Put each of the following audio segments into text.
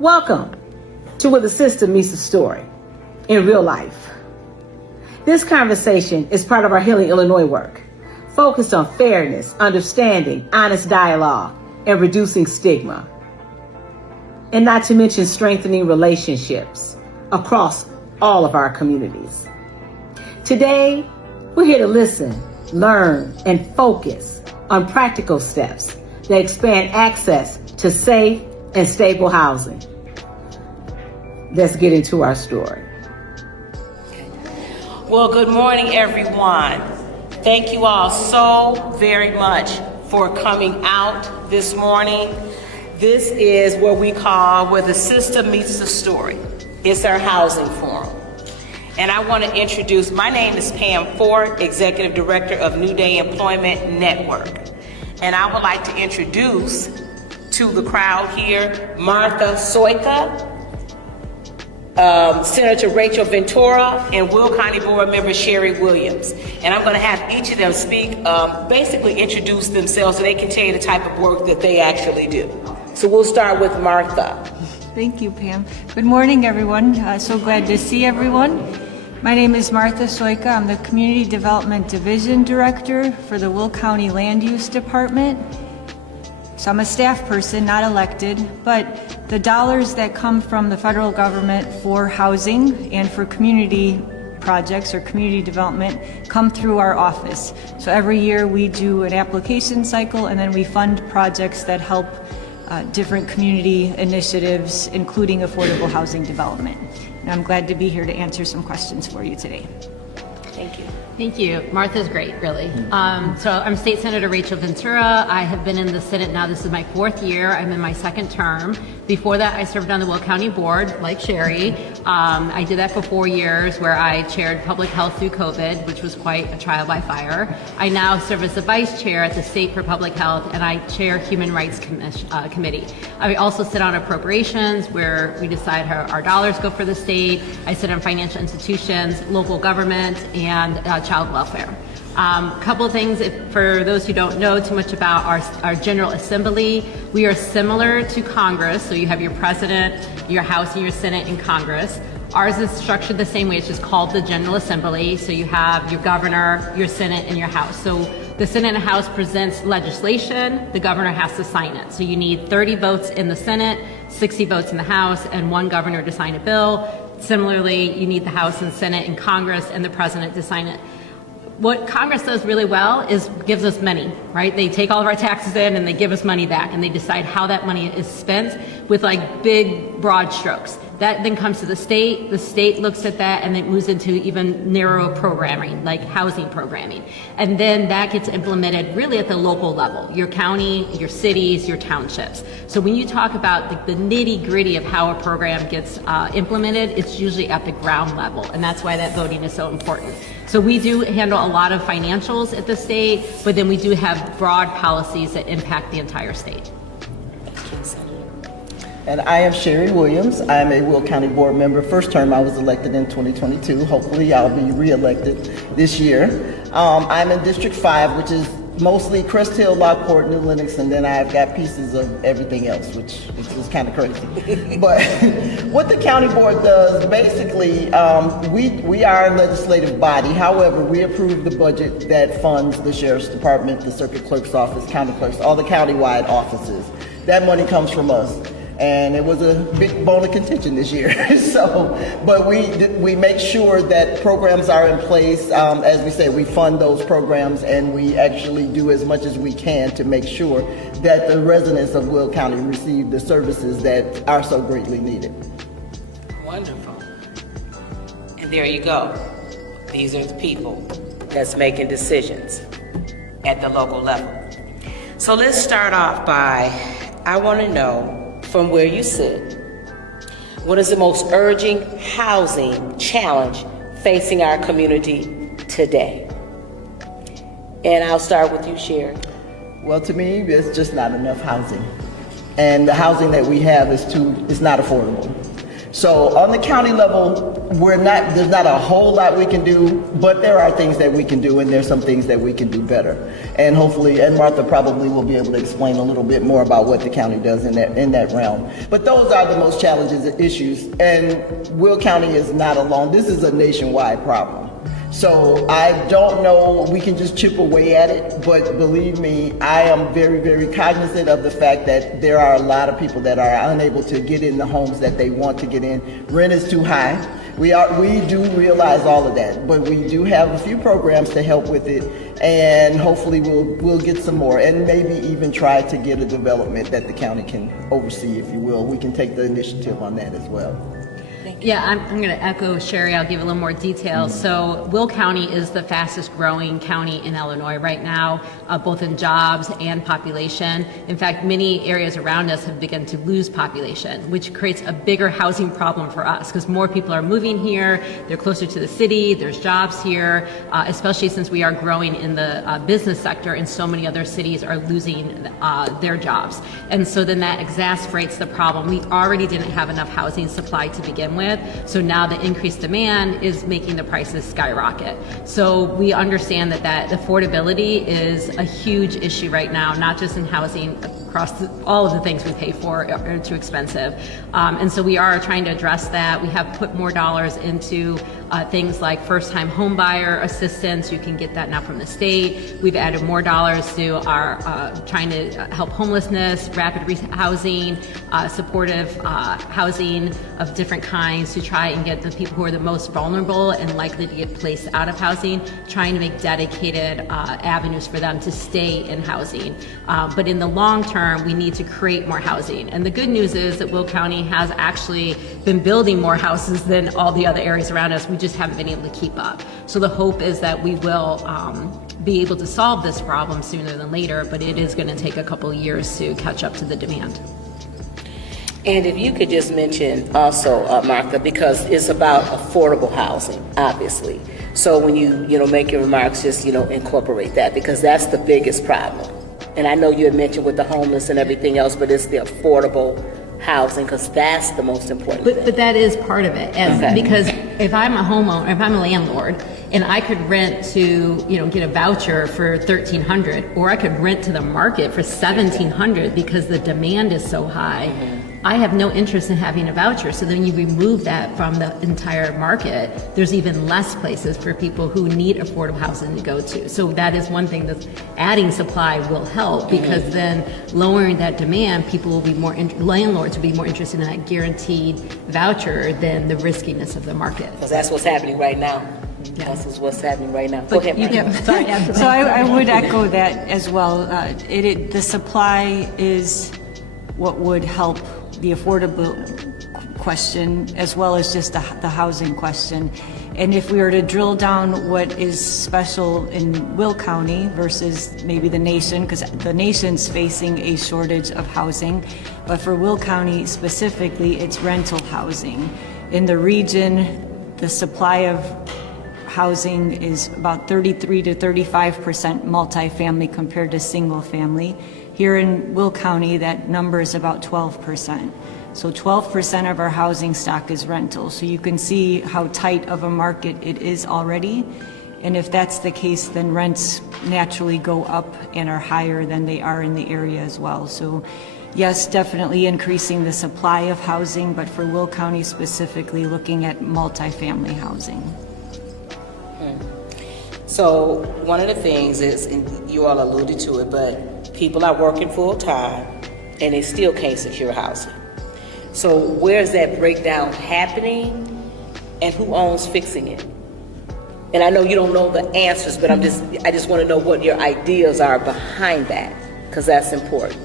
Welcome to Where the System Meets the Story in real life. This conversation is part of our Healing Illinois work, focused on fairness, understanding, honest dialogue, and reducing stigma. And not to mention strengthening relationships across all of our communities. Today, we're here to listen, learn, and focus on practical steps that expand access to safe and stable housing. Let's get into our story. Well, good morning, everyone. Thank you all so very much for coming out this morning. This is what we call Where the System Meets the Story. It's our housing forum. And I want to introduce, my name is Pam Ford, Executive Director of New Day Employment Network. And I would like to introduce to the crowd here, Martha Soika, Senator Rachel Ventura, and Will County Board Member Sherry Williams. And I'm going to have each of them speak, basically introduce themselves so they can tell you the type of work that they actually do. So we'll start with Martha. Thank you, Pam. Good morning, everyone. So glad to see everyone. My name is Martha Soika. I'm the Community Development Division Director for the Will County Land Use Department. So I'm a staff person, not elected, but the dollars that come from the federal government for housing and for community projects or community development come through our office. So every year we do an application cycle and then we fund projects that help different community initiatives, including affordable housing development. And I'm glad to be here to answer some questions for you today. Thank you. Thank you. Martha's great, really. So I'm State Senator Rachel Ventura. I have been in the Senate now. This is my 4th year. I'm in my 2nd term. Before that, I served on the Will County Board, like Sherry. I did that for 4 years, where I chaired public health through COVID, which was quite a trial by fire. I now serve as the vice chair at the State for Public Health, and I chair Human Rights Committee. I also sit on appropriations, where we decide how our dollars go for the state. I sit on financial institutions, local government, and child welfare. Couple of things, for those who don't know too much about our General Assembly, we are similar to Congress, so you have your president, your House, and your Senate in Congress. Ours is structured the same way, it's just called the General Assembly, so you have your governor, your Senate, and your House. So the Senate and House presents legislation, the governor has to sign it. So you need 30 votes in the Senate, 60 votes in the House, and 1 governor to sign a bill. Similarly, you need the House and Senate and Congress and the president to sign it. What Congress does really well is gives us money, right? They take all of our taxes in and they give us money back, and they decide how that money is spent with like big, broad strokes. That then comes to the state looks at that and it moves into even narrower programming, like housing programming. And then that gets implemented really at the local level, your county, your cities, your townships. So when you talk about the nitty gritty of how a program gets implemented, it's usually at the ground level. And that's why that voting is so important. So we do handle a lot of financials at the state, but then we do have broad policies that impact the entire state. And I am Sherry Williams. I'm a Will County Board member. First term, I was elected in 2022. Hopefully, I'll be re-elected this year. I'm in District 5, which is mostly Crest Hill, Lockport, New Lenox, and then I've got pieces of everything else, which is kind of crazy. But what the county board does, basically, we are a legislative body. However, we approve the budget that funds the sheriff's department, the circuit clerk's office, county clerks, all the countywide offices. That money comes from us. And it was a big bone of contention this year. But we make sure that programs are in place. As we say, we fund those programs, and we actually do as much as we can to make sure that the residents of Will County receive the services that are so greatly needed. Wonderful. And there you go. These are the people that's making decisions at the local level. So let's start off by, I want to know, from where you sit, what is the most urgent housing challenge facing our community today? And I'll start with you, Sherry. Well, to me, it's just not enough housing. And the housing that we have is not affordable. So on the county level, there's not a whole lot we can do, but there are things that we can do, and there's some things that we can do better. And hopefully, and Martha probably will be able to explain a little bit more about what the county does in that realm. But those are the most challenging issues, and Will County is not alone. This is a nationwide problem. So I don't know, we can just chip away at it, but believe me, I am very, very cognizant of the fact that there are a lot of people that are unable to get in the homes that they want to get in. Rent is too high. We do realize all of that, but we do have a few programs to help with it, and hopefully we'll get some more, and maybe even try to get a development that the county can oversee, if you will. We can take the initiative on that as well. Yeah, I'm going to echo Sherry. I'll give a little more detail. So Will County is the fastest growing county in Illinois right now, both in jobs and population. In fact, many areas around us have begun to lose population, which creates a bigger housing problem for us because more people are moving here, they're closer to the city, there's jobs here, especially since we are growing in the business sector and so many other cities are losing their jobs. And so then that exacerbates the problem. We already didn't have enough housing supply to begin with. So now the increased demand is making the prices skyrocket. So we understand that affordability is a huge issue right now, not just in housing, across all of the things we pay for are too expensive. And so we are trying to address that. We have put more dollars into things like first-time home buyer assistance. You can get that now from the state. We've added more dollars to our trying to help homelessness, rapid housing, supportive housing of different kinds to try and get the people who are the most vulnerable and likely to get placed out of housing, trying to make dedicated avenues for them to stay in housing. But in the long term, we need to create more housing. And the good news is that Will County has actually been building more houses than all the other areas around us. We just haven't been able to keep up. So the hope is that we will be able to solve this problem sooner than later, but it is going to take a couple of years to catch up to the demand. And if you could just mention also, Martha, because it's about affordable housing, obviously. So when you make your remarks, just, incorporate that, because that's the biggest problem. And I know you had mentioned with the homeless and everything else, but it's the affordable housing, because that's the most important thing. But that is part of it. And Okay. because if I'm a homeowner, if I'm a landlord, and I could rent to, get a voucher for $1,300, or I could rent to the market for $1,700 because the demand is so high, I have no interest in having a voucher. So then you remove that from the entire market. There's even less places for people who need affordable housing to go to. So that is one thing that adding supply will help, because then lowering that demand, people will be landlords will be more interested in that guaranteed voucher than the riskiness of the market. Because that's what's happening right now. Yeah. That's what's happening right now. Go ahead, Martha. Sorry. So I would echo that as well. The supply is what would help the affordable question as well as just the housing question. And if we were to drill down what is special in Will County versus maybe the nation, because the nation's facing a shortage of housing, but for Will County specifically, it's rental housing. In the region, the supply of housing is about 33 to 35% multifamily compared to single family. Here in Will County, that number is about 12%. So 12% of our housing stock is rental. So you can see how tight of a market it is already. And if that's the case, then rents naturally go up and are higher than they are in the area as well. So yes, definitely increasing the supply of housing, but for Will County specifically, looking at multifamily housing. So one of the things is, and you all alluded to it, but people are working full time and they still can't secure housing. So where's that breakdown happening, and who owns fixing it? And I know you don't know the answers, but I just want to know what your ideas are behind that, because that's important.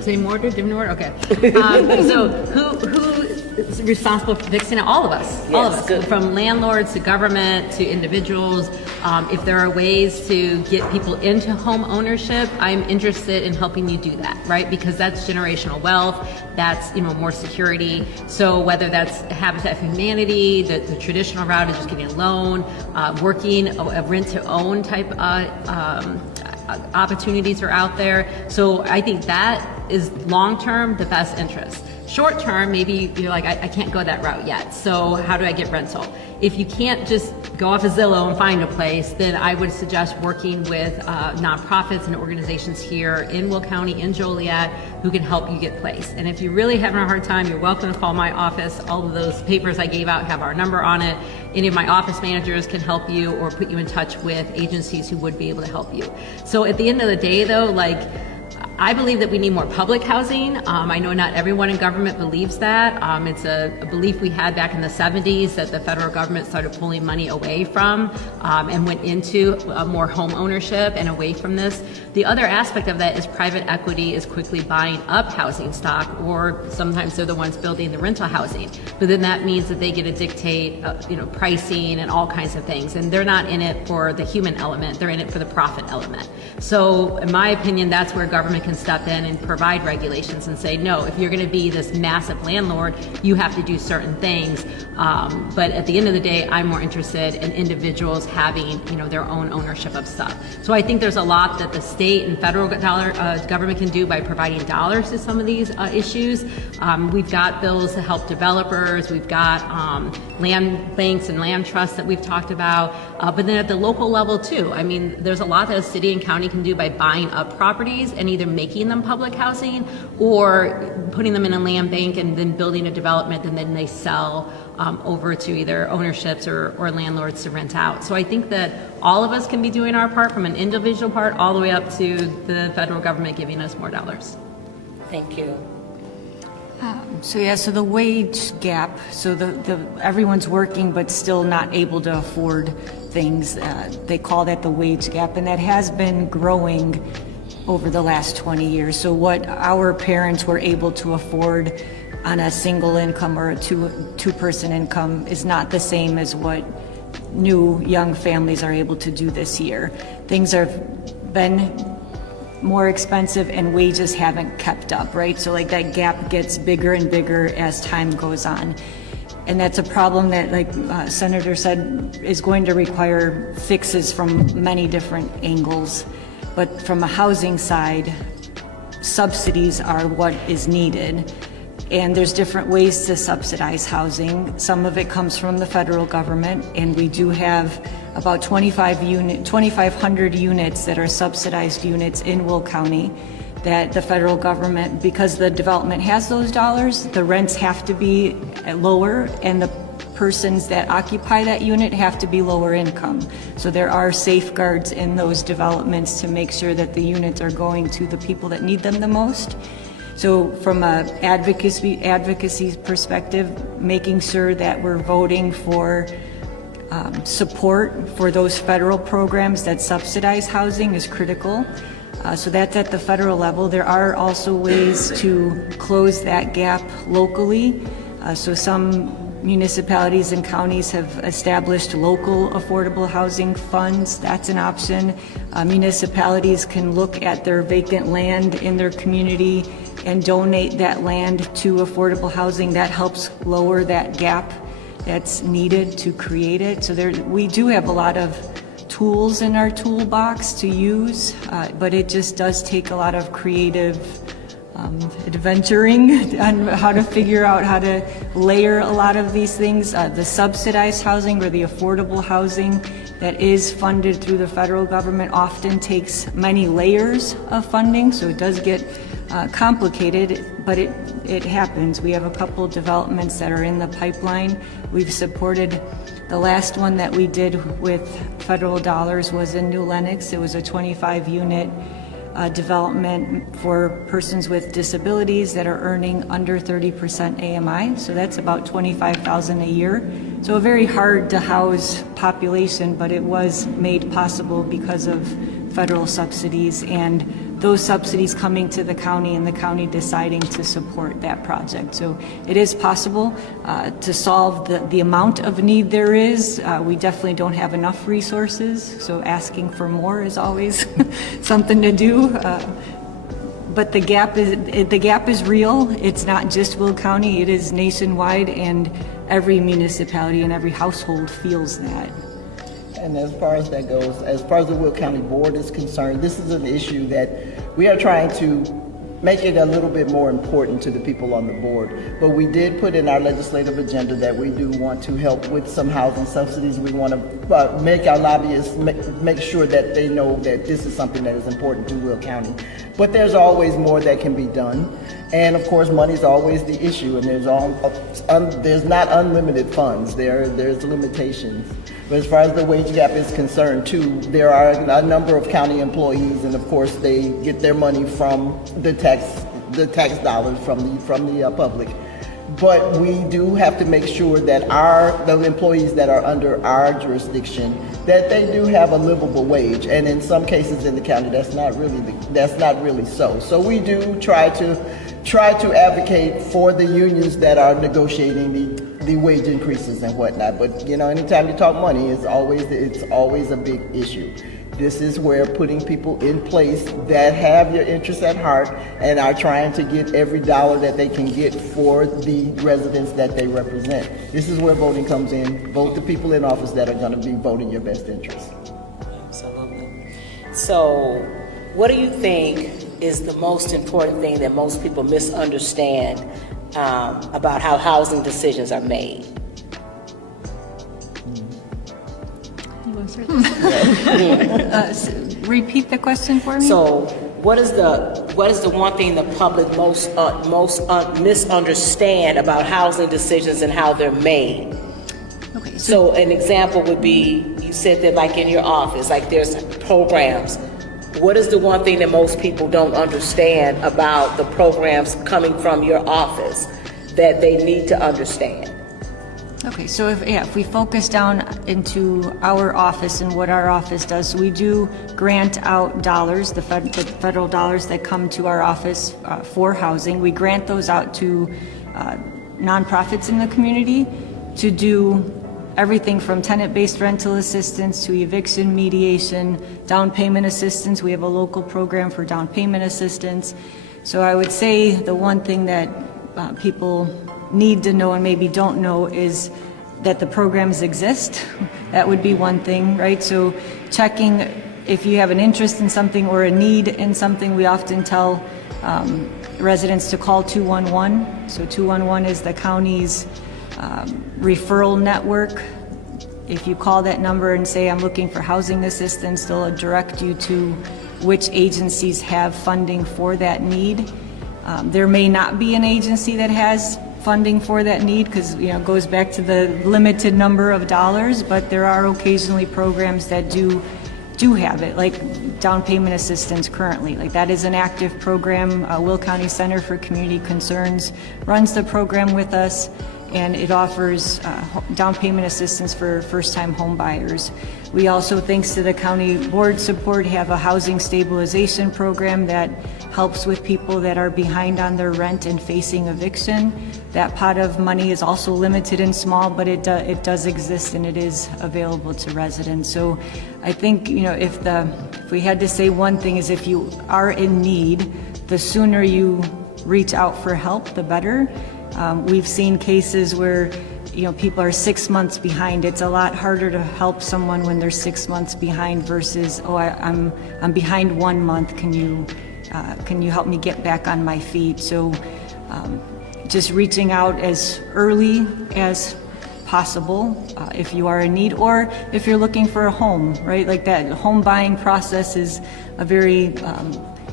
Same order, different order? Okay. So who is responsible for fixing it? All of us. Yes, all of us. good. From landlords to government to individuals. If there are ways to get people into home ownership, I'm interested in helping you do that, right? Because that's generational wealth. That's more security. So whether that's Habitat for Humanity, the traditional route of just getting a loan, working a rent-to-own type opportunities are out there. So I think that is long-term the best interest. short term, maybe you're like, I can't go that route yet. So how do I get rental? If you can't just go off of Zillow and find a place, then I would suggest working with nonprofits and organizations here in Will County, in Joliet, who can help you get placed. And if you're really having a hard time, you're welcome to call my office. All of those papers I gave out have our number on it. Any of my office managers can help you or put you in touch with agencies who would be able to help you. So at the end of the day though, like, I believe that we need more public housing. I know not everyone in government believes that. It's a belief we had back in the 70s that the federal government started pulling money away from and went into more home ownership and away from this. The other aspect of that is private equity is quickly buying up housing stock, or sometimes they're the ones building the rental housing. But then that means that they get to dictate, pricing and all kinds of things. And they're not in it for the human element; they're in it for the profit element. So, in my opinion, that's where government can step in and provide regulations and say, no, if you're going to be this massive landlord, you have to do certain things. But at the end of the day, I'm more interested in individuals having, their own ownership of stuff. So I think there's a lot that the state and federal government can do by providing dollars to some of these issues. We've got bills to help developers. We've got land banks and land trusts that we've talked about. But then at the local level too, I mean, there's a lot that a city and county can do by buying up properties and either making them public housing or putting them in a land bank and then building a development, and then they sell over to either ownerships or landlords to rent out. So I think that all of us can be doing our part, from an individual part all the way up to the federal government giving us more dollars. Thank you. So the wage gap, so the everyone's working but still not able to afford things, they call that the wage gap, and that has been growing over the last 20 years. So what our parents were able to afford on a single income or a two-person income is not the same as what new young families are able to do this year. Things have been more expensive and wages haven't kept up, right? So like that gap gets bigger and bigger as time goes on. And that's a problem that, like Senator said, is going to require fixes from many different angles. But from a housing side, subsidies are what is needed. And there's different ways to subsidize housing. Some of it comes from the federal government, and we do have about 2,500 units that are subsidized units in Will County that the federal government, because the development has those dollars, the rents have to be lower and the persons that occupy that unit have to be lower income. So there are safeguards in those developments to make sure that the units are going to the people that need them the most. So from an advocacy perspective, making sure that we're voting for support for those federal programs that subsidize housing is critical. So that's at the federal level. There are also ways to close that gap locally. So some municipalities and counties have established local affordable housing funds. That's an option. Municipalities can look at their vacant land in their community and donate that land to affordable housing. That helps lower that gap that's needed to create it. So we do have a lot of tools in our toolbox to use, but it just does take a lot of creative adventuring on how to figure out how to layer a lot of these things. The subsidized housing or the affordable housing that is funded through the federal government often takes many layers of funding, so it does get complicated, but it happens. We have a couple developments that are in the pipeline. We've supported the last one that we did with federal dollars was in New Lenox. It was a 25-unit development for persons with disabilities that are earning under 30% AMI. So that's about $25,000 a year. So a very hard to house population, but it was made possible because of federal subsidies and those subsidies coming to the county and the county deciding to support that project. So it is possible to solve the amount of need there is. We definitely don't have enough resources, so asking for more is always something to do. But the gap is real. It's not just Will County, it is nationwide, and every municipality and every household feels that. And as far as that goes, as far as the Will County Board is concerned, this is an issue that we are trying to make it a little bit more important to the people on the board. But we did put in our legislative agenda that we do want to help with some housing subsidies. We want to make our lobbyists make sure that they know that this is something that is important to Will County. But there's always more that can be done. And of course, money is always the issue, and there's not unlimited funds. There's limitations. But as far as the wage gap is concerned, too, there are a number of county employees, and of course, they get their money from the tax dollars from the public. But we do have to make sure that the employees that are under our jurisdiction, that they do have a livable wage. And in some cases in the county, that's not really so. So we do try to advocate for the unions that are negotiating the wage increases and whatnot. But anytime you talk money, it's always a big issue. This is where putting people in place that have your interests at heart and are trying to get every dollar that they can get for the residents that they represent. This is where voting comes in. Vote the people in office that are going to be voting your best interests. Absolutely. So, what do you think is the most important thing that most people misunderstand about how housing decisions are made? Repeat the question for me. So, what is the one thing the public most misunderstand about housing decisions and how they're made? Okay, So an example would be, you said that like in your office, like there's programs. What is the one thing that most people don't understand about the programs coming from your office that they need to understand? Okay, so if we focus down into our office and what our office does, we do grant out dollars, the federal dollars that come to our office for housing. We grant those out to nonprofits in the community to do everything from tenant-based rental assistance to eviction mediation, down payment assistance. We have a local program for down payment assistance. So I would say the one thing that people need to know and maybe don't know is that the programs exist. That would be one thing, right? So checking if you have an interest in something or a need in something, we often tell residents to call 211. So 211 is the county's referral network. If you call that number and say, I'm looking for housing assistance, they'll direct you to which agencies have funding for that need. There may not be an agency that has funding for that need because it goes back to the limited number of dollars, but there are occasionally programs that do have it, like down payment assistance currently. Like that is an active program. Will County Center for Community Concerns runs the program with us, and it offers down payment assistance for first-time home buyers. We also, thanks to the county board support, have a housing stabilization program that helps with people that are behind on their rent and facing eviction. That pot of money is also limited and small, but it does exist and it is available to residents. So I think, if we had to say one thing is if you are in need, the sooner you reach out for help, the better. We've seen cases where people are 6 months behind. It's a lot harder to help someone when they're 6 months behind versus, I'm behind 1 month. Can you help me get back on my feet? So just reaching out as early as possible if you are in need, or if you're looking for a home, right? Like that home buying process is a very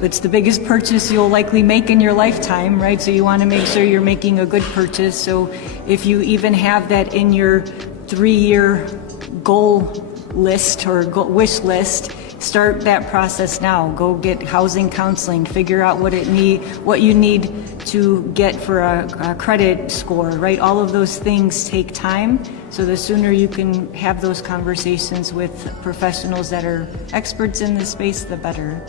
it's the biggest purchase you'll likely make in your lifetime, right? So you want to make sure you're making a good purchase. So if you even have that in your 3-year goal list or wish list, start that process now. Go get housing counseling, figure out what you need to get for a credit score, right? All of those things take time. So the sooner you can have those conversations with professionals that are experts in this space, the better.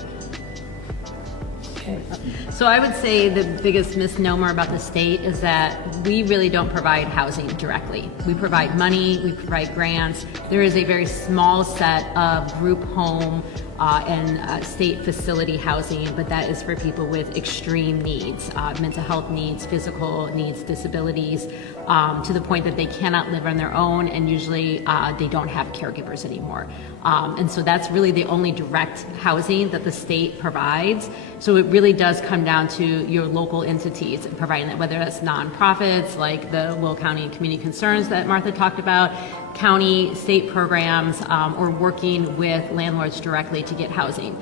So I would say the biggest misnomer about the state is that we really don't provide housing directly. We provide money, we provide grants. There is a very small set of group home and state facility housing, but that is for people with extreme needs, mental health needs, physical needs, disabilities, to the point that they cannot live on their own, and usually they don't have caregivers anymore. And so that's really the only direct housing that the state provides. So it really does come down to your local entities providing that, whether that's nonprofits like the Will County Community Concerns that Martha talked about, county, state programs, or working with landlords directly to get housing.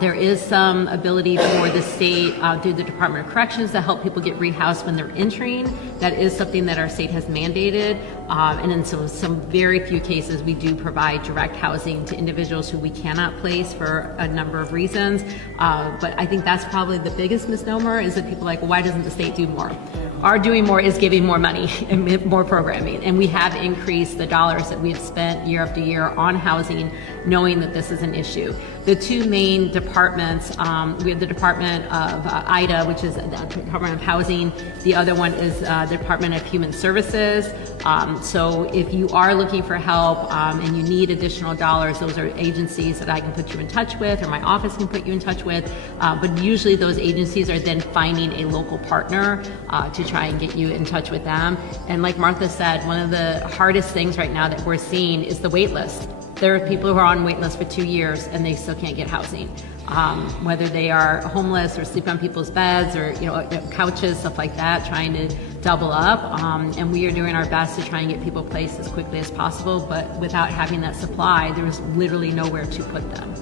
There is some ability for the state through the Department of Corrections to help people get rehoused when they're entering. That is something that our state has mandated. And in some very few cases, we do provide direct housing to individuals who we cannot place for a number of reasons. But I think that's probably the biggest misnomer, is that people are like, well, why doesn't the state do more? Our doing more is giving more money and more programming. And we have increased the dollars that we've spent year after year on housing, knowing that this is an issue. The two main departments, we have the Department of IDA, which is the Department of Housing. The other one is the Department of Human Services. So if you are looking for help and you need additional dollars, those are agencies that I can put you in touch with, or my office can put you in touch with. But usually those agencies are then finding a local partner to try and get you in touch with them. And like Martha said, one of the hardest things right now that we're seeing is the wait list. There are people who are on wait list for 2 years and they still can't get housing. Whether they are homeless or sleep on people's beds or couches, stuff like that, trying to double up. And we are doing our best to try and get people placed as quickly as possible, but without having that supply, there's literally nowhere to put them.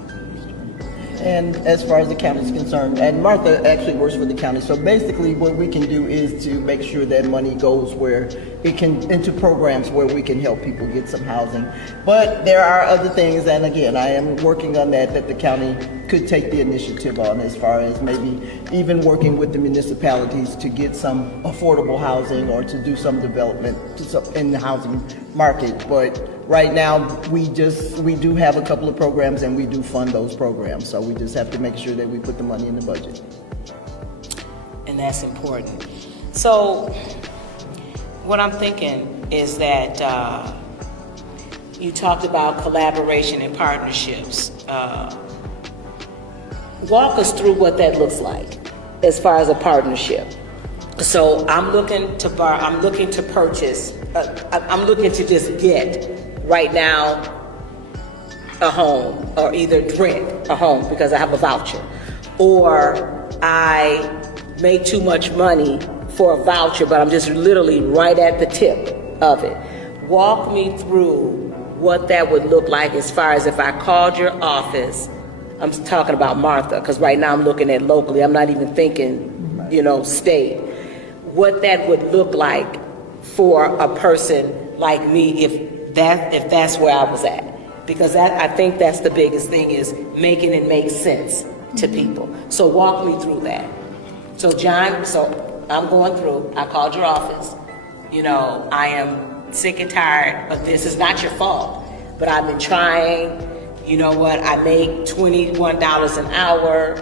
And as far as the county is concerned, and Martha actually works for the county, so basically what we can do is to make sure that money goes where it can, into programs where we can help people get some housing. But there are other things, and again, I am working on that the county could take the initiative on, as far as maybe even working with the municipalities to get some affordable housing or to do some development in the housing market. But right now, we do have a couple of programs and we do fund those programs. So we just have to make sure that we put the money in the budget. And that's important. So what I'm thinking is that you talked about collaboration and partnerships. Walk us through what that looks like as far as a partnership. So I'm looking to purchase, I'm looking to just get right now a home, or either rent a home because I have a voucher, or I make too much money for a voucher, but I'm just literally right at the tip of it. Walk me through what that would look like as far as if I called your office. I'm talking about Martha, because right now I'm looking at locally. I'm not even thinking, state. What that would look like for a person like me if that's where I was at. Because I think that's the biggest thing, is making it make sense to people. So walk me through that. So John, I'm going through, I called your office. I am sick and tired, but this is not your fault. But I've been trying. You know what? I make $21 an hour.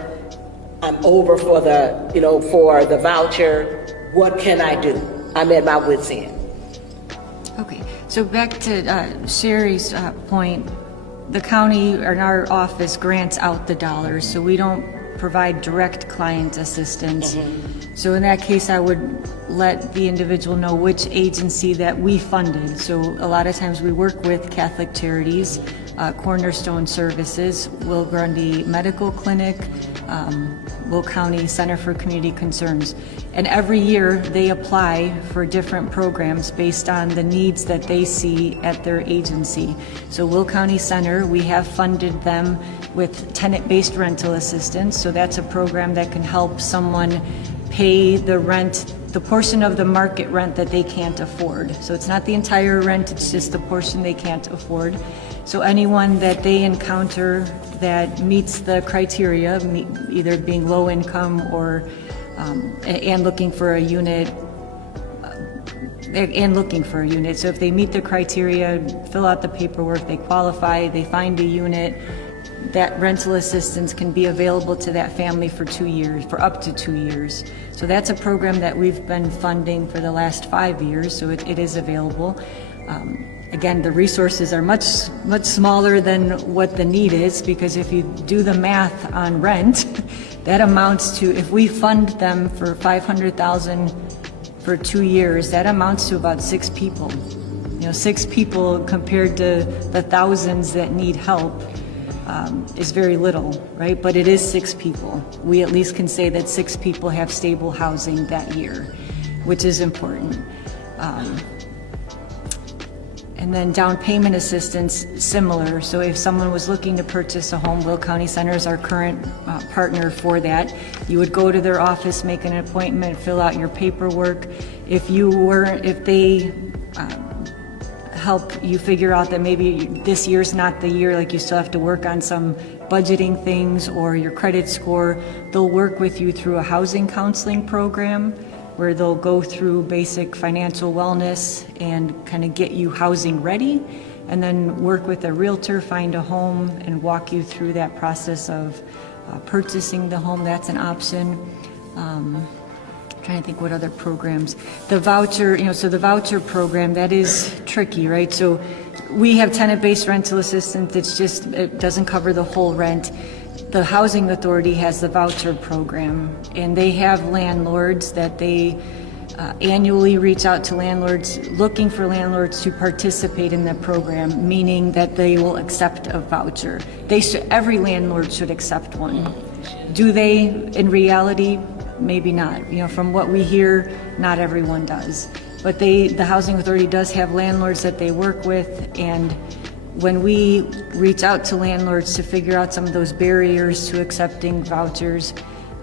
I'm over for the voucher. What can I do? I'm at my wit's end. Okay, so back to Sherry's point, the county or our office grants out the dollars, so we don't provide direct client assistance. Mm-hmm. So in that case, I would let the individual know which agency that we funded. So a lot of times we work with Catholic Charities, Cornerstone Services, Will Grundy Medical Clinic, Will County Center for Community Concerns. And every year they apply for different programs based on the needs that they see at their agency. So Will County Center, we have funded them with tenant-based rental assistance. So that's a program that can help someone pay the rent, the portion of the market rent that they can't afford. So it's not the entire rent, it's just the portion they can't afford. So anyone that they encounter that meets the criteria, either being low income or and looking for a unit, So if they meet the criteria, fill out the paperwork, they qualify, they find a unit, that rental assistance can be available to that family for 2 years, for up to 2 years. So that's a program that we've been funding for the last 5 years, so it is available. Again, the resources are much smaller than what the need is, because if you do the math on rent, that amounts to, if we fund them for $500,000 for 2 years, that amounts to about 6 people. 6 people compared to the thousands that need help is very little, right? But it is 6 people. We at least can say that 6 people have stable housing that year, which is important. And then down payment assistance, similar. So if someone was looking to purchase a home, Will County Center is our current partner for that. You would go to their office, make an appointment, fill out your paperwork. If they help you figure out that maybe this year's not the year, like you still have to work on some budgeting things or your credit score, they'll work with you through a housing counseling program, where they'll go through basic financial wellness and kind of get you housing ready, and then work with a realtor, find a home, and walk you through that process of purchasing the home. That's an option. Trying to think what other programs. The voucher, so the voucher program, that is tricky, right? So we have tenant-based rental assistance. It doesn't cover the whole rent. The Housing Authority has the voucher program, and they have landlords that they annually reach out to landlords, looking for landlords to participate in the program, meaning that they will accept a voucher. Every landlord should accept one. Do they, in reality? Maybe not. From what we hear, not everyone does. But the Housing Authority does have landlords that they work with, and when we reach out to landlords to figure out some of those barriers to accepting vouchers,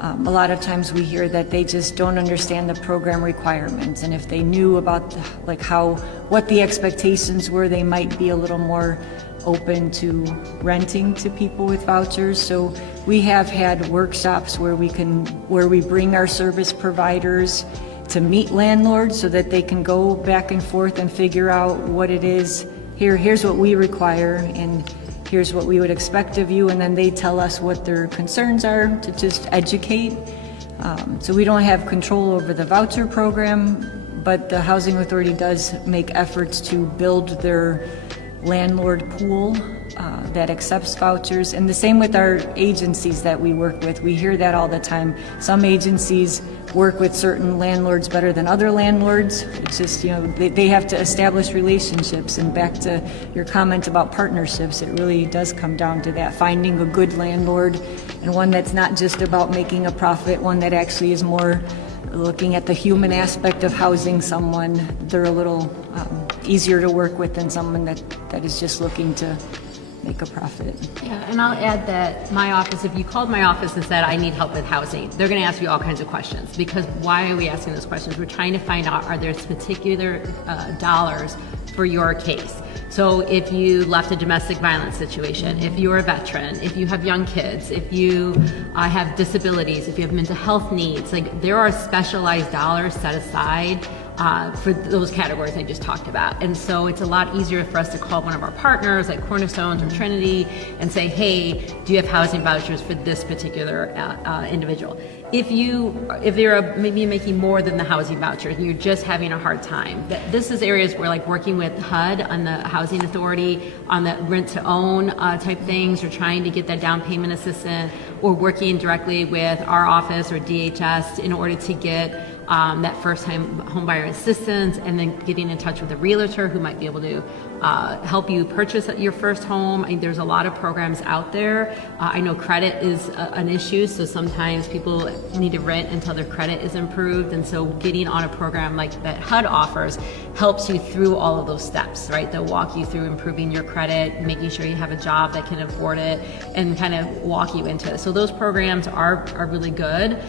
a lot of times we hear that they just don't understand the program requirements, and if they knew about what the expectations were, they might be a little more open to renting to people with vouchers. So we have had workshops where we bring our service providers to meet landlords so that they can go back and forth and figure out what it is. Here's what we require, and here's what we would expect of you, and then they tell us what their concerns are to just educate. So we don't have control over the voucher program, but the Housing Authority does make efforts to build their landlord pool that accepts vouchers, and the same with our agencies that we work with. We hear that all the time. Some agencies work with certain landlords better than other landlords. It's just, they have to establish relationships, and back to your comment about partnerships, it really does come down to that, finding a good landlord, and one that's not just about making a profit, one that actually is more looking at the human aspect of housing someone. They're a little easier to work with than someone that is just looking to make a profit. Yeah, and I'll add that my office, if you called my office and said, I need help with housing, they're going to ask you all kinds of questions. Because why are we asking those questions? We're trying to find out, are there particular dollars for your case? So if you left a domestic violence situation, if you're a veteran, if you have young kids, if you have disabilities, if you have mental health needs, there are specialized dollars set aside for those categories I just talked about. And so it's a lot easier for us to call one of our partners like Cornerstones or Trinity and say, hey, do you have housing vouchers for this particular individual? If they're maybe making more than the housing vouchers and you're just having a hard time, this is areas where working with HUD on the Housing Authority on the rent to own type things, or trying to get that down payment assistance, or working directly with our office or DHS in order to get that first-time homebuyer assistance, and then getting in touch with a realtor who might be able to help you purchase your first home. There's a lot of programs out there. I know credit is an issue, so sometimes people need to rent until their credit is improved, and so getting on a program like that HUD offers helps you through all of those steps, right? They'll walk you through improving your credit, making sure you have a job that can afford it, and kind of walk you into it. So those programs are really good.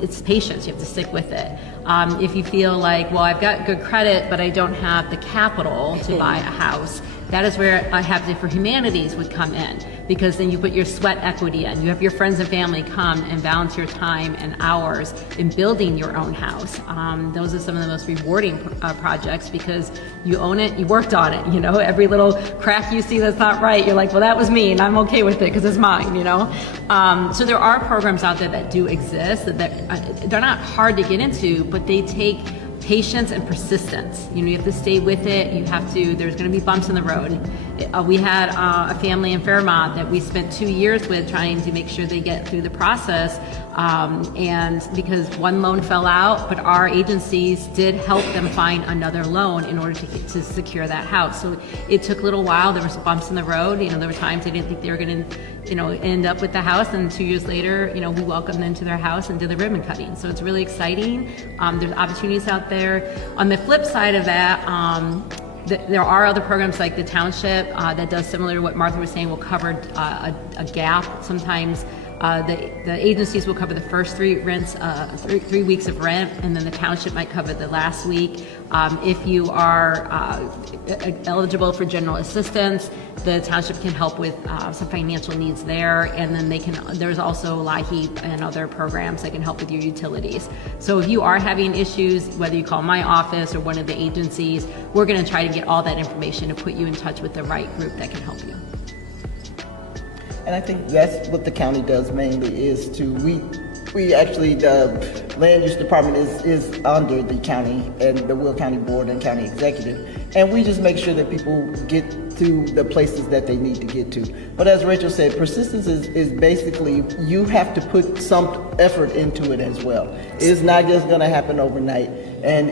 It's patience. You have to stick with it. If you feel like, well, I've got good credit, but I don't have the capital to buy a house, that is where Habitat for Humanities would come in, because then you put your sweat equity in. You have your friends and family come and volunteer time and hours in building your own house. Those are some of the most rewarding projects, because you own it, you worked on it. Every little crack you see that's not right, you're like, well, that was me, and I'm okay with it because it's mine. So there are programs out there that do exist that they're not hard to get into, but they take patience and persistence. You have to stay with it. There's going to be bumps in the road. We had a family in Fairmont that we spent 2 years with trying to make sure they get through the process. And because one loan fell out, but our agencies did help them find another loan in order to secure that house. So it took a little while. There were some bumps in the road. There were times they didn't think they were going to end up with the house, and 2 years later, we welcomed them to their house and did the ribbon cutting. So it's really exciting. There's opportunities out there. On the flip side of that, there are other programs like the township that does similar to what Martha was saying, will cover a gap. Sometimes the agencies will cover the first 3 weeks of rent, and then the township might cover the last week. If you are eligible for general assistance, the township can help with some financial needs there, and then there's also LIHEAP and other programs that can help with your utilities. So if you are having issues, whether you call my office or one of the agencies, we're going to try to get all that information to put you in touch with the right group that can help you. And I think that's what the county does mainly, is we actually, the land use department is under the county and the Will County Board and county executive. And we just make sure that people get to the places that they need to get to. But as Rachel said, persistence is basically, you have to put some effort into it as well. It's not just gonna happen overnight. And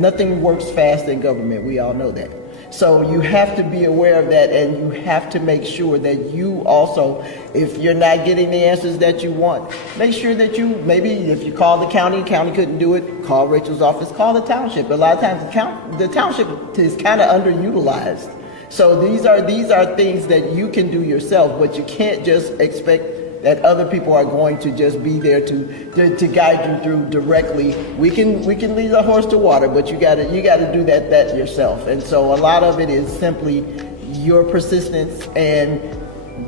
nothing works fast in government, we all know that. So you have to be aware of that, and you have to make sure that you also, if you're not getting the answers that you want, make sure that maybe if you call the county couldn't do it, call Rachel's office, call the township. A lot of times the township is kind of underutilized. So these are things that you can do yourself, but you can't just expect that other people are going to just be there to guide you through directly. We can lead a horse to water, but you gotta do that yourself. And so a lot of it is simply your persistence, and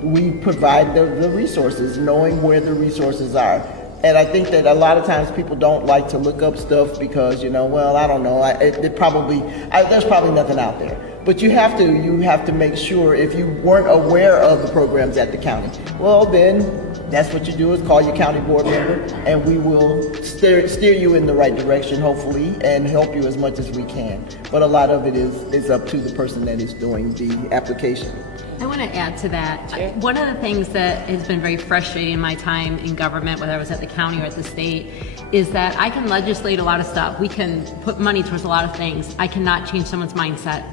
we provide the resources, knowing where the resources are. And I think that a lot of times people don't like to look up stuff because, well, I don't know, there's probably nothing out there. But you have to make sure, if you weren't aware of the programs at the county, well, then that's what you do, is call your county board member, and we will steer you in the right direction, hopefully, and help you as much as we can. But a lot of it is up to the person that is doing the application. I want to add to that. Sure. One of the things that has been very frustrating in my time in government, whether I was at the county or at the state, is that I can legislate a lot of stuff. We can put money towards a lot of things. I cannot change someone's mindset.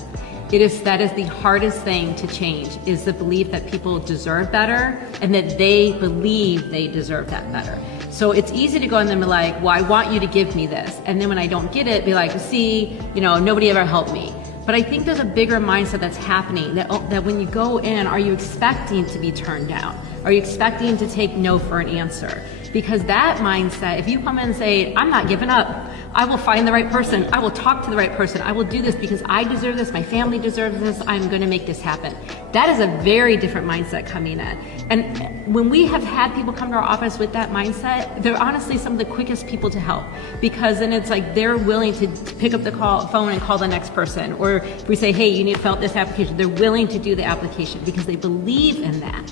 That is the hardest thing to change, is the belief that people deserve better and that they believe they deserve that better. So it's easy to go in and be like, well, I want you to give me this. And then when I don't get it, be like, see, nobody ever helped me. But I think there's a bigger mindset that's happening, that when you go in, are you expecting to be turned down? Are you expecting to take no for an answer? Because that mindset, if you come in and say, I'm not giving up, I will find the right person, I will talk to the right person, I will do this because I deserve this, my family deserves this, I'm going to make this happen. That is a very different mindset coming in. And when we have had people come to our office with that mindset, they're honestly some of the quickest people to help, because then it's like they're willing to pick up the phone and call the next person. Or if we say, hey, you need to fill out this application, they're willing to do the application because they believe in that.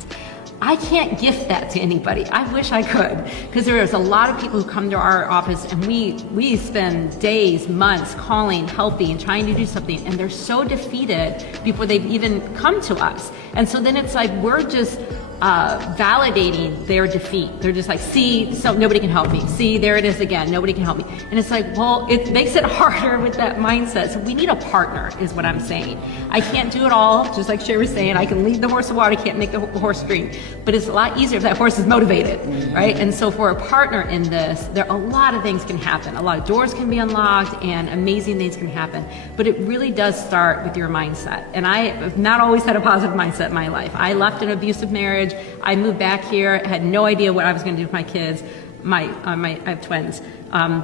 I can't gift that to anybody. I wish I could, because there's a lot of people who come to our office and we spend days, months calling, helping, trying to do something, and they're so defeated before they've even come to us. And so then it's like we're just validating their defeat. They're just like, see, so nobody can help me. See, there it is again, nobody can help me. And it's like, well, it makes it harder with that mindset. So we need a partner, is what I'm saying. I can't do it all, just like Sherry was saying. I can lead the horse to water, I can't make the horse drink. But it's a lot easier if that horse is motivated, right? And so for a partner in this, a lot of things can happen. A lot of doors can be unlocked and amazing things can happen. But it really does start with your mindset. And I have not always had a positive mindset in my life. I left an abusive marriage. I moved back here, had no idea what I was going to do with my kids. I have twins.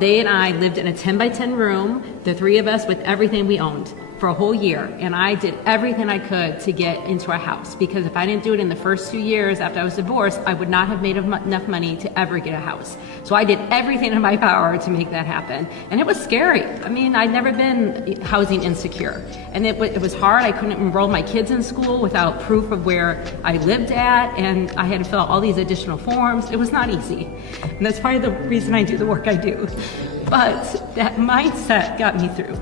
They and I lived in a 10 by 10 room, the three of us, with everything we owned, for a whole year. And I did everything I could to get into a house, because if I didn't do it in the first 2 years after I was divorced, I would not have made enough money to ever get a house. So I did everything in my power to make that happen. And it was scary. I mean, I'd never been housing insecure. And it was hard. I couldn't enroll my kids in school without proof of where I lived at. And I had to fill out all these additional forms. It was not easy. And that's part of the reason I do the work I do. But that mindset got me through.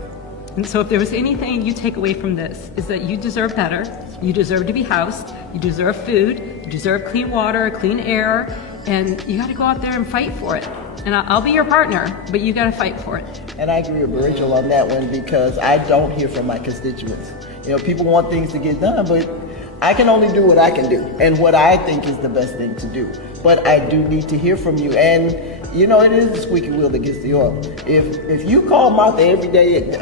And so if there was anything you take away from this, is that you deserve better, you deserve to be housed, you deserve food, you deserve clean water, clean air, and you gotta go out there and fight for it. And I'll be your partner, but you gotta fight for it. And I agree with Rachel on that one because I don't hear from my constituents. You know, people want things to get done, but I can only do what I can do and what I think is the best thing to do. But I do need to hear from you. And you know, it is the squeaky wheel that gets the oil. If you call Martha every day,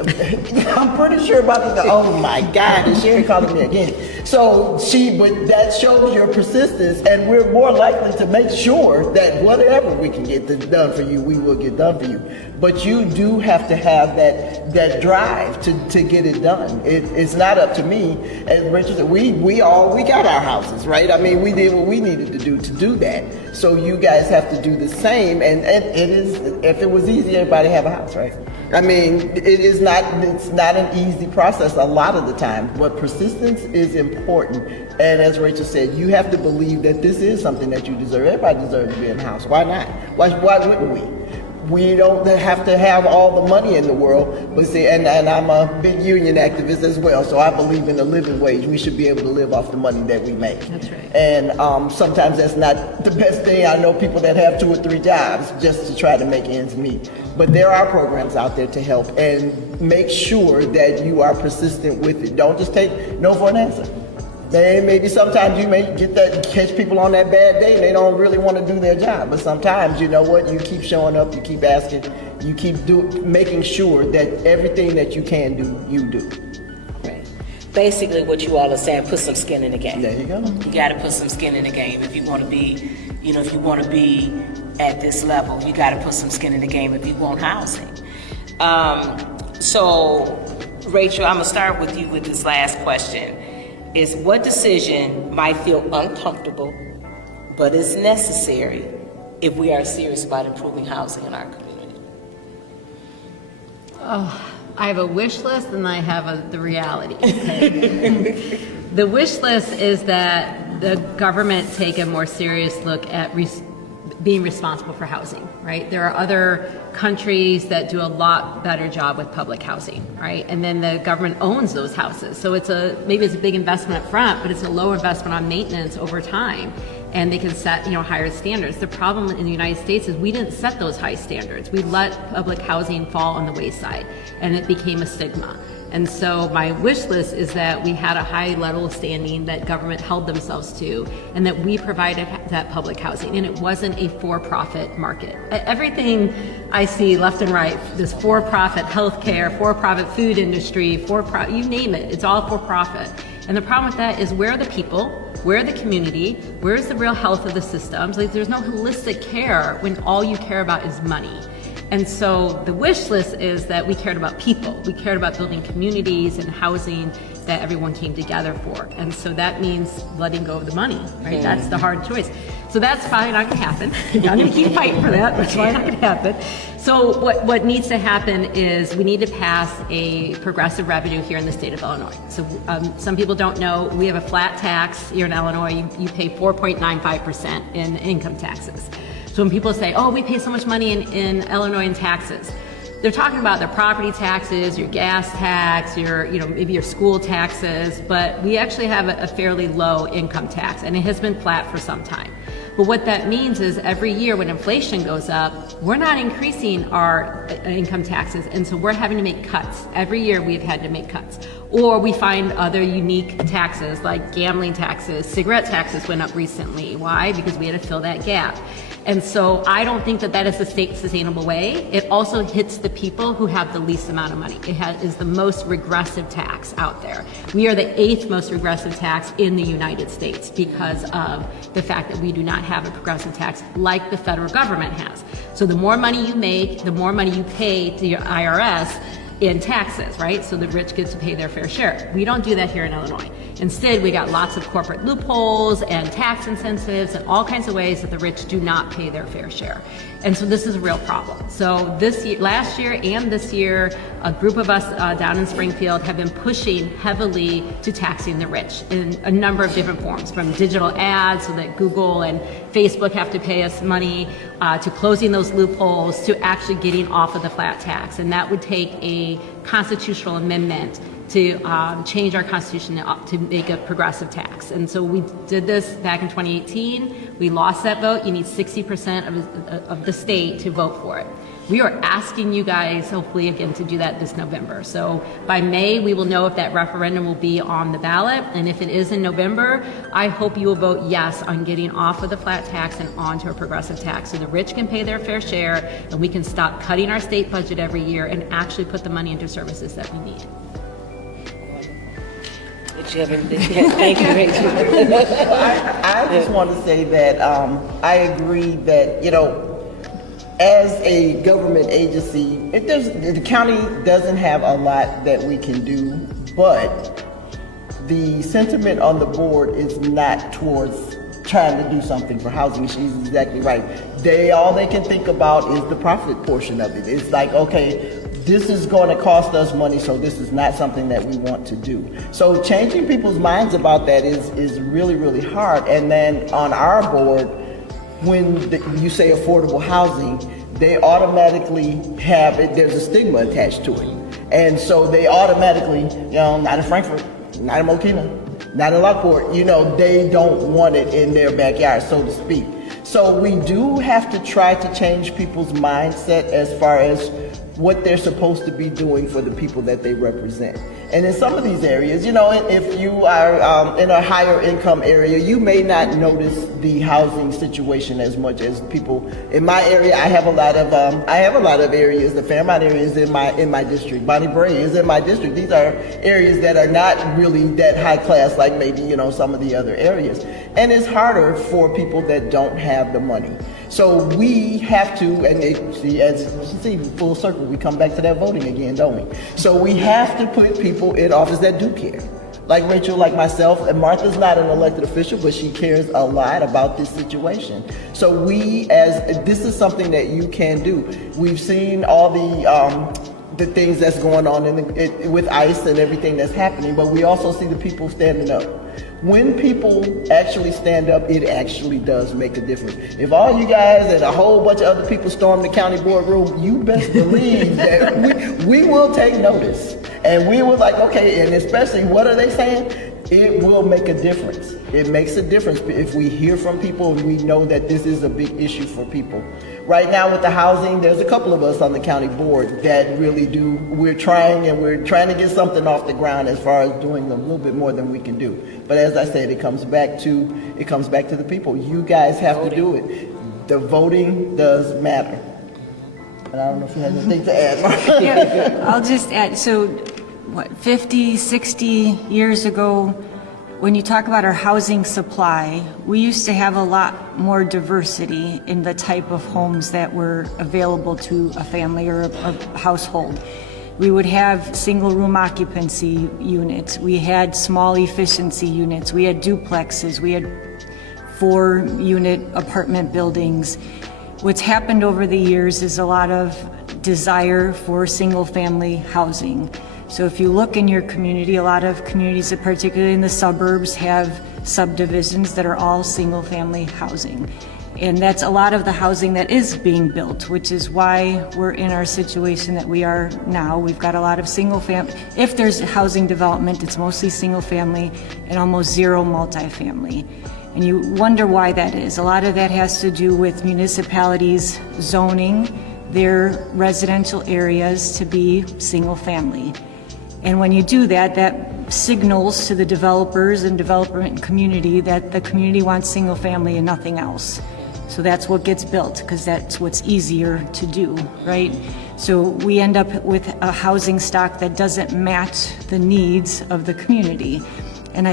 I'm pretty sure Martha go, oh my God, is Sherry calling me again? So but that shows your persistence, and we're more likely to make sure that whatever we can get done for you, we will get done for you. But you do have to have that drive to get it done. It's not up to me. As Richard said, we got our houses, right? I mean, we did what we needed to do that. So you guys have to do the same, and it is, if it was easy, everybody have a house, right? I mean, it's not an easy process a lot of the time, but persistence is important. And as Rachel said, you have to believe that this is something that you deserve. Everybody deserves to be in a house. Why not? Why wouldn't we? We don't have to have all the money in the world, but see, and I'm a big union activist as well, so I believe in the living wage. We should be able to live off the money that we make. That's right. And sometimes that's not the best thing. I know people that have 2 or 3 jobs just to try to make ends meet. But there are programs out there to help, and make sure that you are persistent with it. Don't just take no for an answer. Maybe sometimes you may catch people on that bad day and they don't really want to do their job. But sometimes, you know what, you keep showing up, you keep asking, you keep making sure that everything that you can do, you do. Right. Basically what you all are saying, put some skin in the game. There you go. You gotta put some skin in the game if you wanna be, if you wanna be at this level, you gotta put some skin in the game if you want housing. So, Rachel, I'm gonna start with you with this last question. Is what decision might feel uncomfortable, but is necessary if we are serious about improving housing in our community? Oh, I have a wish list and I have the reality. Okay? The wish list is that the government take a more serious look at being responsible for housing, right? There are other countries that do a lot better job with public housing, right? And then the government owns those houses. So maybe it's a big investment up front, but it's a low investment on maintenance over time. And they can set, higher standards. The problem in the United States is we didn't set those high standards. We let public housing fall on the wayside, and it became a stigma. And so my wish list is that we had a high level of standing that government held themselves to, and that we provided that public housing, and it wasn't a for-profit market. Everything I see left and right, this for-profit healthcare, for-profit food industry, you name it, it's all for-profit. And the problem with that is, where are the people? Where are the community? Where's the real health of the systems? Like, there's no holistic care when all you care about is money. And so the wish list is that we cared about people. We cared about building communities and housing that everyone came together for. And so that means letting go of the money, right? That's the hard choice. So that's probably not gonna happen. I'm gonna keep fighting for that, but it's probably not gonna happen. So what needs to happen is we need to pass a progressive revenue here in the state of Illinois. So some people don't know, we have a flat tax here in Illinois. You pay 4.95% in income taxes. So when people say, oh, we pay so much money in Illinois in taxes, they're talking about their property taxes, your gas tax, your, maybe your school taxes, but we actually have a fairly low income tax, and it has been flat for some time. But what that means is every year when inflation goes up, we're not increasing our income taxes, and so we're having to make cuts. Every year we've had to make cuts. Or we find other unique taxes like gambling taxes, cigarette taxes went up recently. Why? Because we had to fill that gap. And so I don't think that is a state sustainable way. It also hits the people who have the least amount of money. It is the most regressive tax out there. We are the 8th most regressive tax in the United States because of the fact that we do not have a progressive tax like the federal government has. So the more money you make, the more money you pay to your IRS in taxes, right? So the rich get to pay their fair share. We don't do that here in Illinois. Instead, we got lots of corporate loopholes and tax incentives and all kinds of ways that the rich do not pay their fair share. And so this is a real problem. So this year, last year and this year, a group of us down in Springfield have been pushing heavily to taxing the rich in a number of different forms, from digital ads so that Google and Facebook have to pay us money, to closing those loopholes, to actually getting off of the flat tax. And that would take a constitutional amendment to change our constitution to make a progressive tax. And so we did this back in 2018. We lost that vote. You need 60% of the state to vote for it. We are asking you guys, hopefully again, to do that this November. So by May, we will know if that referendum will be on the ballot. And if it is in November, I hope you will vote yes on getting off of the flat tax and onto a progressive tax so the rich can pay their fair share and we can stop cutting our state budget every year and actually put the money into services that we need. Did you have anything? Thank you, Rachel. I just want to say that I agree that, you know, as a government agency, the county doesn't have a lot that we can do, but the sentiment on the board is not towards trying to do something for housing. She's exactly right. All they can think about is the profit portion of it. It's like, okay, this is going to cost us money, so this is not something that we want to do. So changing people's minds about that is really, really hard. And then on our board, when you say affordable housing, they automatically have it, there's a stigma attached to it. And so they automatically, you know, not in Frankfort, not in Mokina, not in Lockport, you know, they don't want it in their backyard, so to speak. So we do have to try to change people's mindset as far as what they're supposed to be doing for the people that they represent. And in some of these areas, you know, if you are in a higher income area, you may not notice the housing situation as much as people in my area. I have a lot of areas. The Fairmont area is in my district. Bonnie Bray is in my district. These are areas that are not really that high class, like maybe, you know, some of the other areas. And it's harder for people that don't have the money. So we have to, and as you see, full circle, we come back to that voting again, don't we? So we have to put people in office that do care. Like Rachel, like myself, and Martha's not an elected official, but she cares a lot about this situation. So this is something that you can do. We've seen all the things that's going on with ICE and everything that's happening, but we also see the people standing up. When people actually stand up, it actually does make a difference. If all you guys and a whole bunch of other people storm the county boardroom, you best believe that we will take notice. And we were like, okay, and especially what are they saying? It will make a difference. It makes a difference if we hear from people and we know that this is a big issue for people. Right now with the housing, there's a couple of us on the county board that really do. We're trying to get something off the ground as far as doing a little bit more than we can do. But as I said, it comes back to the people. You guys have to do it. The voting does matter. And I don't know if you have anything to add. Yeah, I'll just add, so 50, 60 years ago, when you talk about our housing supply, we used to have a lot more diversity in the type of homes that were available to a family or a household. We would have single room occupancy units. We had small efficiency units. We had duplexes. We had 4-unit apartment buildings. What's happened over the years is a lot of desire for single-family housing. So if you look in your community, a lot of communities, particularly in the suburbs, have subdivisions that are all single-family housing. And that's a lot of the housing that is being built, which is why we're in our situation that we are now. We've got a lot of single-family. If there's housing development, it's mostly single-family and almost zero multifamily. And you wonder why that is. A lot of that has to do with municipalities zoning their residential areas to be single-family. And when you do that, that signals to the developers and development community that the community wants single-family and nothing else. So that's what gets built, because that's what's easier to do, right? So we end up with a housing stock that doesn't match the needs of the community. And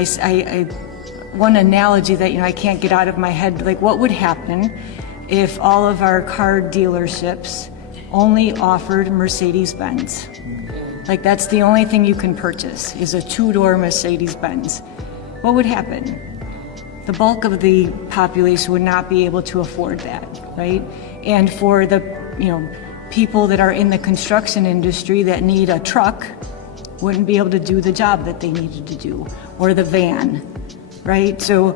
one analogy that, I can't get out of my head, like what would happen if all of our car dealerships only offered Mercedes-Benz? Like that's the only thing you can purchase is a 2-door Mercedes-Benz. what would happen? The bulk of the population would not be able to afford that, right? And for the, people that are in the construction industry that need a truck wouldn't be able to do the job that they needed to do, or the van, right? So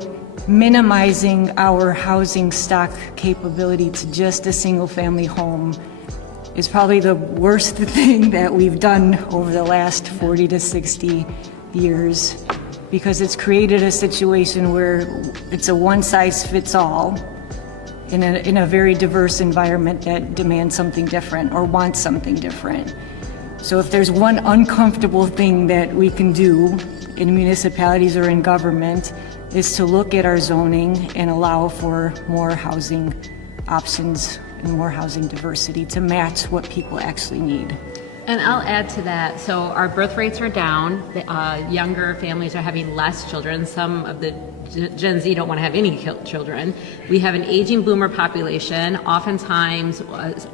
minimizing our housing stock capability to just a single family home is probably the worst thing that we've done over the last 40 to 60 years, because it's created a situation where it's a one-size-fits-all in a very diverse environment that demands something different or wants something different. So if there's one uncomfortable thing that we can do in municipalities or in government, is to look at our zoning and allow for more housing options and more housing diversity to match what people actually need. And I'll add to that. So our birth rates are down. Younger families are having less children. Some of the Gen Z don't want to have any children. We have an aging boomer population. Oftentimes,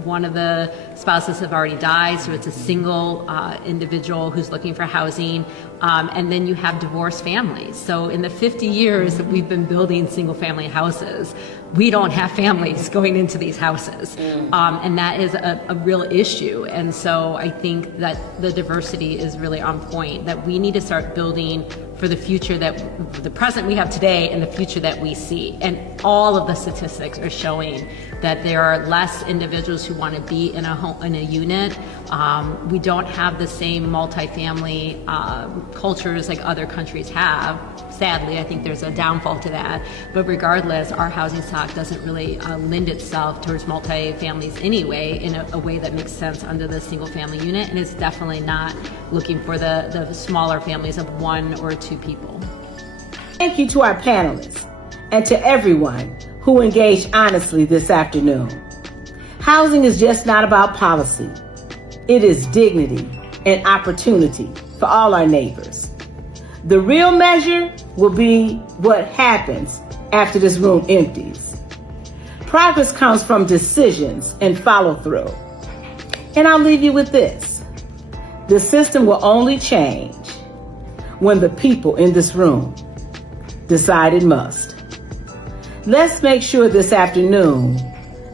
one of the spouses have already died, so it's a single individual who's looking for housing. And then you have divorced families. So in the 50 years that we've been building single-family houses, we don't have families going into these houses. And that is a real issue. And so I think that the diversity is really on point, that we need to start building for the future, that the present we have today and the future that we see. And all of the statistics are showing that there are less individuals who want to be in a home, in a unit. We don't have the same multifamily cultures like other countries have. Sadly, I think there's a downfall to that. But regardless, our housing stock doesn't really lend itself towards multifamilies anyway in a way that makes sense under the single family unit. And it's definitely not looking for the smaller families of 1 or 2 people. Thank you to our panelists and to everyone who engaged honestly this afternoon. Housing is just not about policy. It is dignity and opportunity for all our neighbors. The real measure will be what happens after this room empties. Progress comes from decisions and follow through. And I'll leave you with this. The system will only change when the people in this room decide it must. Let's make sure this afternoon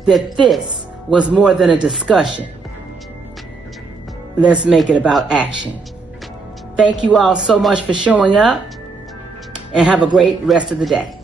that this was more than a discussion. Let's make it about action. Thank you all so much for showing up, and have a great rest of the day.